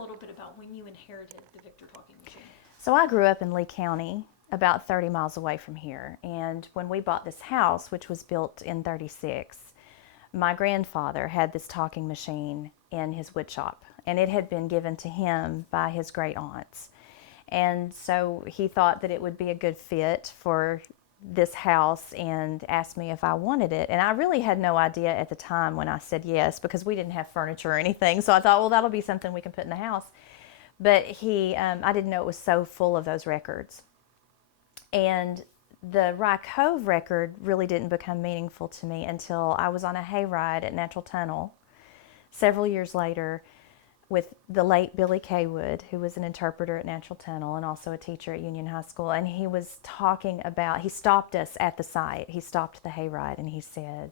little bit about when you inherited the Victor talking machine. So I grew up in Lee County, about 30 miles away from here. And when we bought this house, which was built in 36, my grandfather had this talking machine in his wood shop, and it had been given to him by his great aunts. And so he thought that it would be a good fit for this house and asked me if I wanted it. And I really had no idea at the time when I said yes, because we didn't have furniture or anything. So I thought, well, that'll be something we can put in the house. But I didn't know it was so full of those records. And the Rye Cove record really didn't become meaningful to me until I was on a hayride at Natural Tunnel several years later with the late Billy Kaywood, who was an interpreter at Natural Tunnel and also a teacher at Union High School. And he was talking about, he stopped us at the site. He stopped the hayride and he said,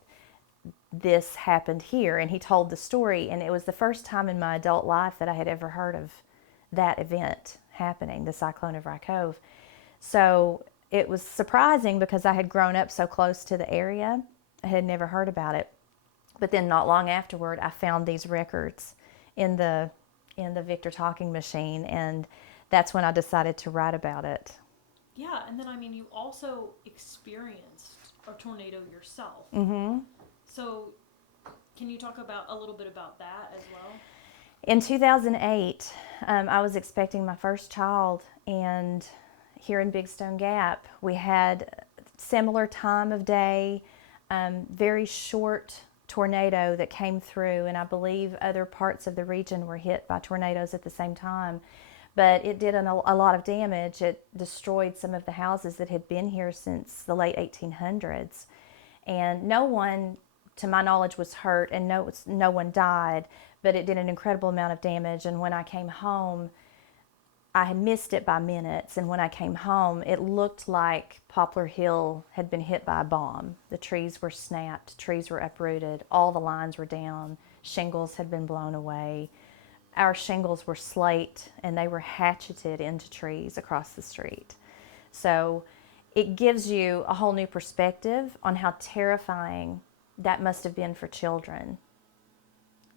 this happened here. And he told the story. And it was the first time in my adult life that I had ever heard of that event happening, the cyclone of Rye Cove. So it was surprising because I had grown up so close to the area. I had never heard about it. But then not long afterward, I found these records in the Victor talking machine, and that's when I decided to write about it. Yeah, and then you also experienced a tornado yourself. Mm-hmm. So can you talk about a little bit about that as well? In 2008, I was expecting my first child, and here in Big Stone Gap, we had similar time of day, very short tornado that came through, and I believe other parts of the region were hit by tornadoes at the same time. But it did a lot of damage. It destroyed some of the houses that had been here since the late 1800s. And no one, to my knowledge, was hurt, and no one died, but it did an incredible amount of damage. And when I came home, I had missed it by minutes, and when I came home, it looked like Poplar Hill had been hit by a bomb. The trees were snapped, trees were uprooted, all the lines were down, shingles had been blown away. Our shingles were slate, and they were hatcheted into trees across the street. So it gives you a whole new perspective on how terrifying that must have been for children.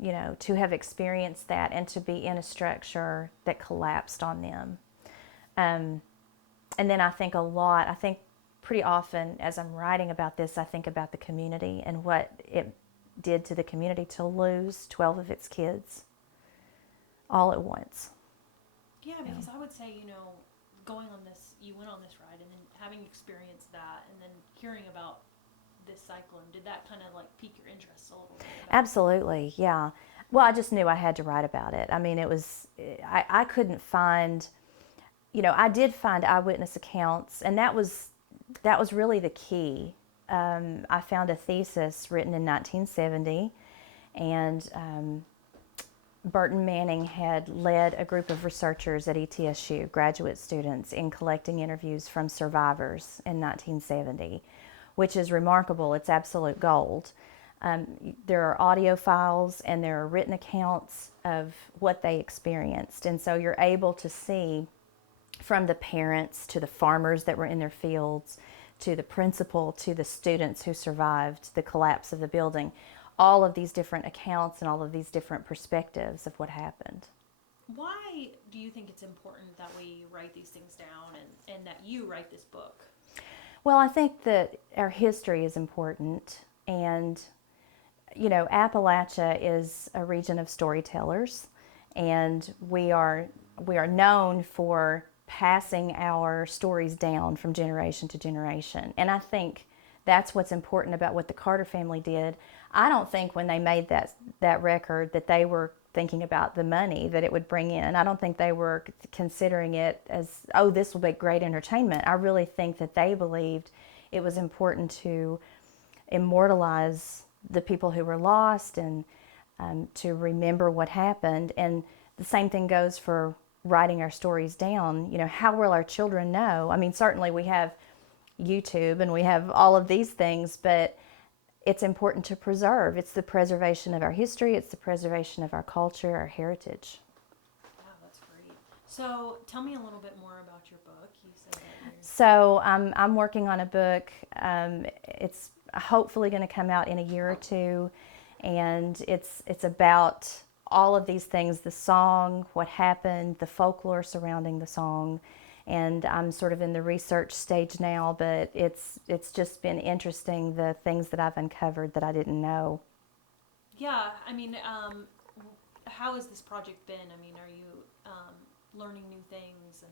You know, to have experienced that and to be in a structure that collapsed on them. And then I think pretty often as I'm writing about this, I think about the community and what it did to the community to lose 12 of its kids all at once. Yeah, because I would say, going on this, you went on this ride and then having experienced that and then hearing about this cyclone, did that kind of pique your interest a little bit? Absolutely, yeah. Well, I just knew I had to write about it. I mean, I couldn't find, I did find eyewitness accounts, and that was really the key. I found a thesis written in 1970, and Burton Manning had led a group of researchers at ETSU, graduate students, in collecting interviews from survivors in 1970. Which is remarkable. It's absolute gold. There are audio files and there are written accounts of what they experienced. And so you're able to see from the parents to the farmers that were in their fields to the principal to the students who survived the collapse of the building, all of these different accounts and all of these different perspectives of what happened. Why do you think it's important that we write these things down and that you write this book? Well, I think that our history is important, and Appalachia is a region of storytellers, and we are known for passing our stories down from generation to generation. And I think that's what's important about what the Carter family did. I don't think when they made that record that they were thinking about the money that it would bring in. I don't think they were considering it as, oh, this will be great entertainment. I really think that they believed it was important to immortalize the people who were lost and to remember what happened. And the same thing goes for writing our stories down. How will our children know? I mean, certainly we have YouTube and we have all of these things, but it's important to preserve. It's the preservation of our history. It's the preservation of our culture, our heritage. Wow, that's great. So tell me a little bit more about your book. You said that So I'm working on a book. It's hopefully going to come out in a year or two, and it's about all of these things, the song, what happened, the folklore surrounding the song. And I'm sort of in the research stage now, but it's just been interesting, the things that I've uncovered that I didn't know. Yeah, I mean, how has this project been? I mean, are you learning new things, and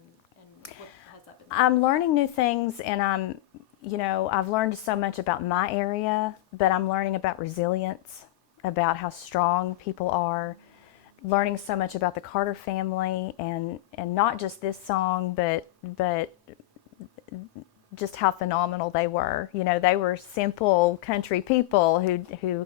what has that been like? I'm learning new things, and I've learned so much about my area, but I'm learning about resilience, about how strong people are, learning so much about the Carter family, and not just this song, but just how phenomenal they were. They were simple country people who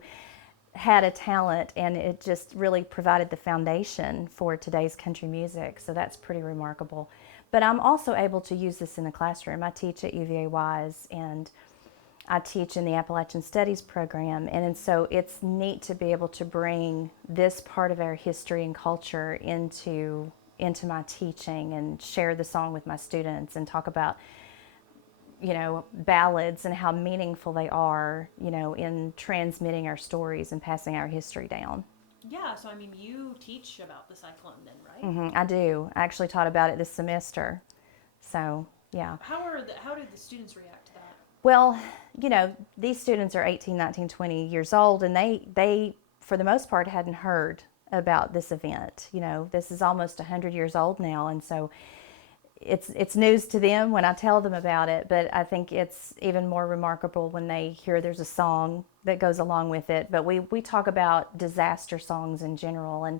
had a talent, and it just really provided the foundation for today's country music. So that's pretty remarkable. But I'm also able to use this in the classroom. I teach at UVA Wise, and I teach in the Appalachian Studies program, and so it's neat to be able to bring this part of our history and culture into my teaching, and share the song with my students, and talk about ballads and how meaningful they are, in transmitting our stories and passing our history down. Yeah, so I mean, you teach about the cyclone then, right? I do. I actually taught about it this semester. So, yeah. How did the students react to that? Well, these students are 18, 19, 20 years old, and they for the most part hadn't heard about this event. This is almost 100 years old now, and so it's news to them when I tell them about it, but I think it's even more remarkable when they hear there's a song that goes along with it. But we talk about disaster songs in general, and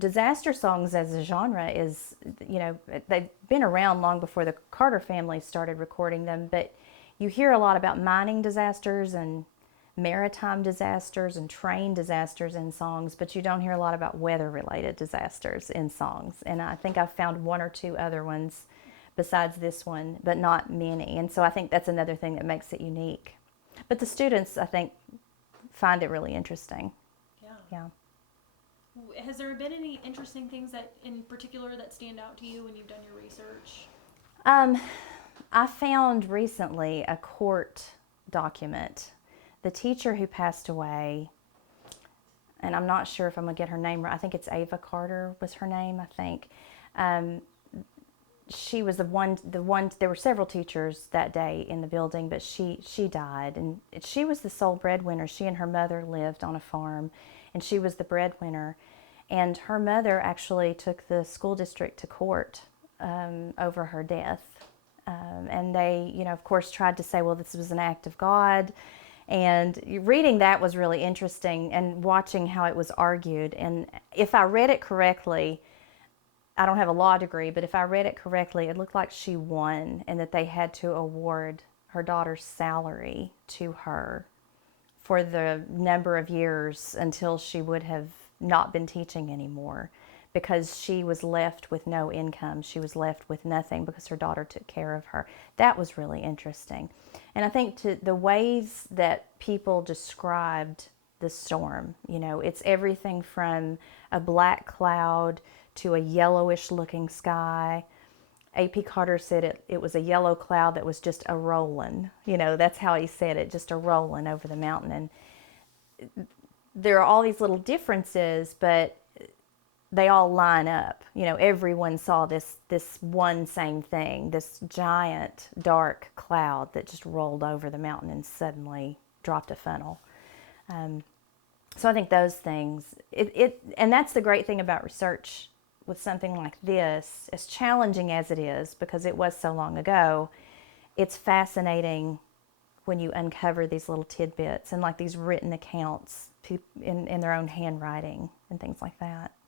disaster songs as a genre is, they've been around long before the Carter family started recording them, but you hear a lot about mining disasters and maritime disasters and train disasters in songs, but you don't hear a lot about weather-related disasters in songs. And I think I've found one or two other ones besides this one, but not many. And so I think that's another thing that makes it unique. But the students, I think, find it really interesting. Yeah. Yeah. Has there been any interesting things that, in particular, that stand out to you when you've done your research? I found recently a court document. The teacher who passed away, and I'm not sure if I'm going to get her name right. I think it's Ava Carter was her name, I think. She was the one, there were several teachers that day in the building, but she died, and she was the sole breadwinner. She and her mother lived on a farm, and she was the breadwinner. And her mother actually took the school district to court over her death. And they, of course, tried to say, well, this was an act of God. And reading that was really interesting, and watching how it was argued. And if I read it correctly, I don't have a law degree, but if I read it correctly, it looked like she won, and that they had to award her daughter's salary to her for the number of years until she would have not been teaching anymore, because she was left with no income. She was left with nothing because her daughter took care of her. That was really interesting. And I think the ways that people described the storm, it's everything from a black cloud to a yellowish looking sky. A.P. Carter said it was a yellow cloud that was just a rolling. That's how he said it, just a rolling over the mountain. And there are all these little differences, but they all line up. Everyone saw this one same thing, this giant dark cloud that just rolled over the mountain and suddenly dropped a funnel. So I think those things, and that's the great thing about research with something like this, as challenging as it is, because it was so long ago, it's fascinating when you uncover these little tidbits and like these written accounts in their own handwriting and things like that.